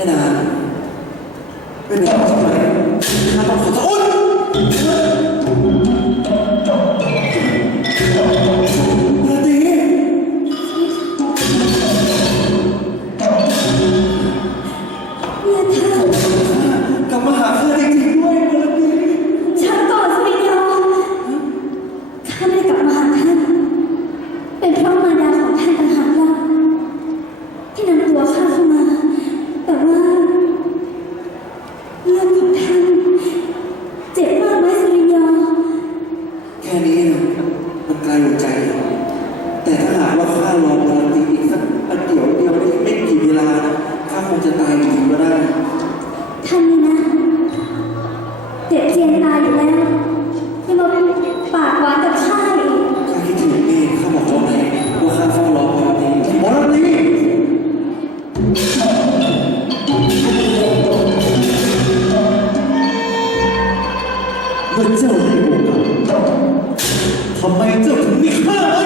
and I ทำไมเจ้าถึงไม่ฆ่า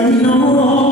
I know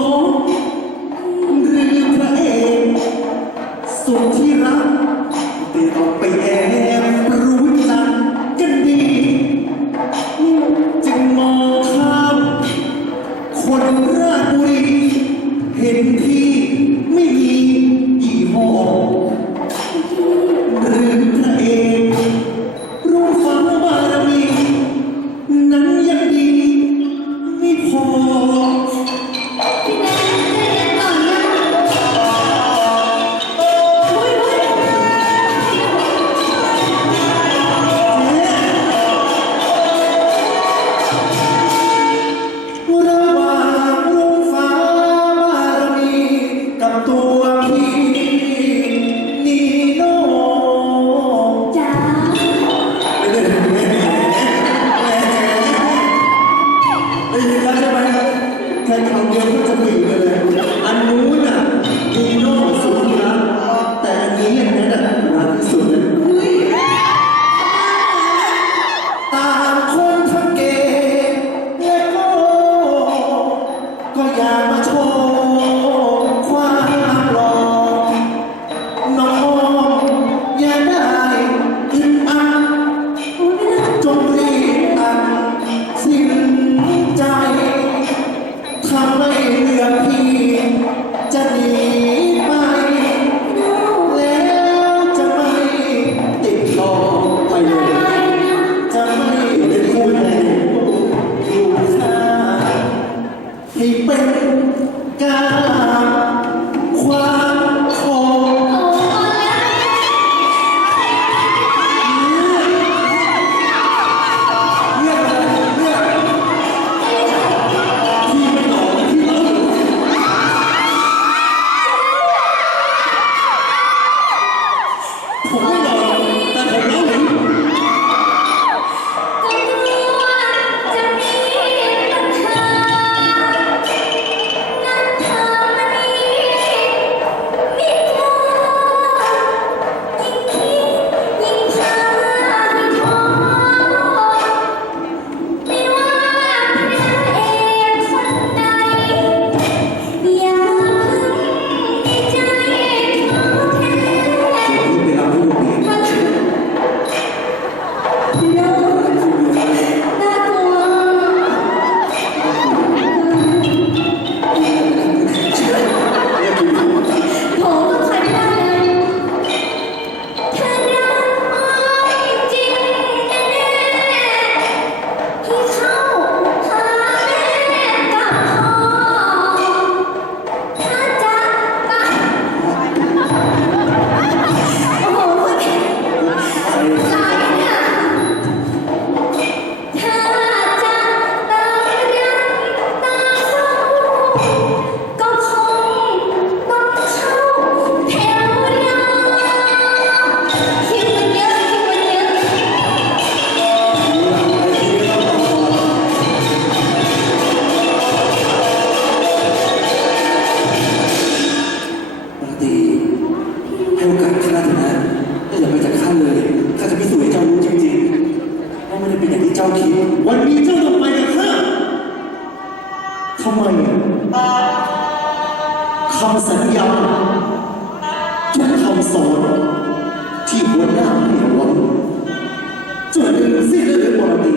ส่วนหนึ่งสิ้นเองวรดี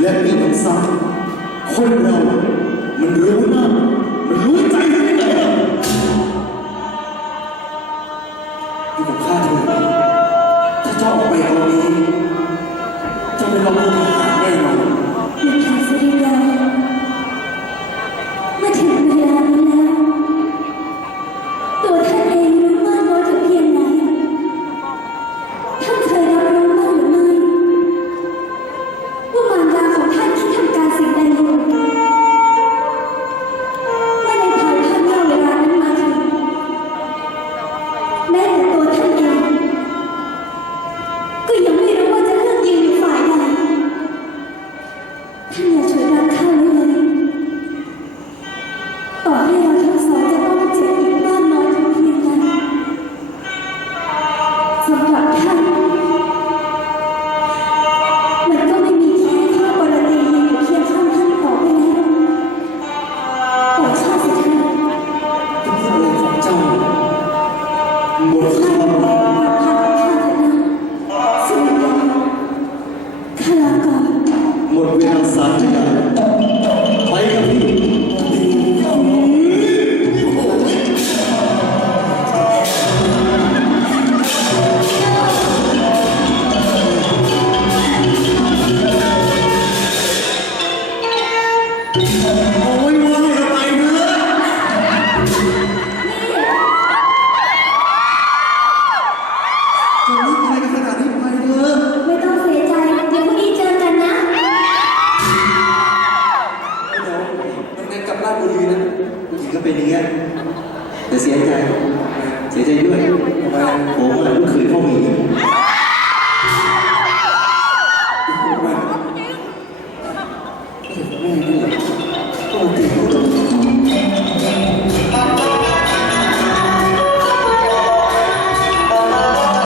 และมีน้ำซ้ำคนเรา มันรู้มาก มันรู้ใจ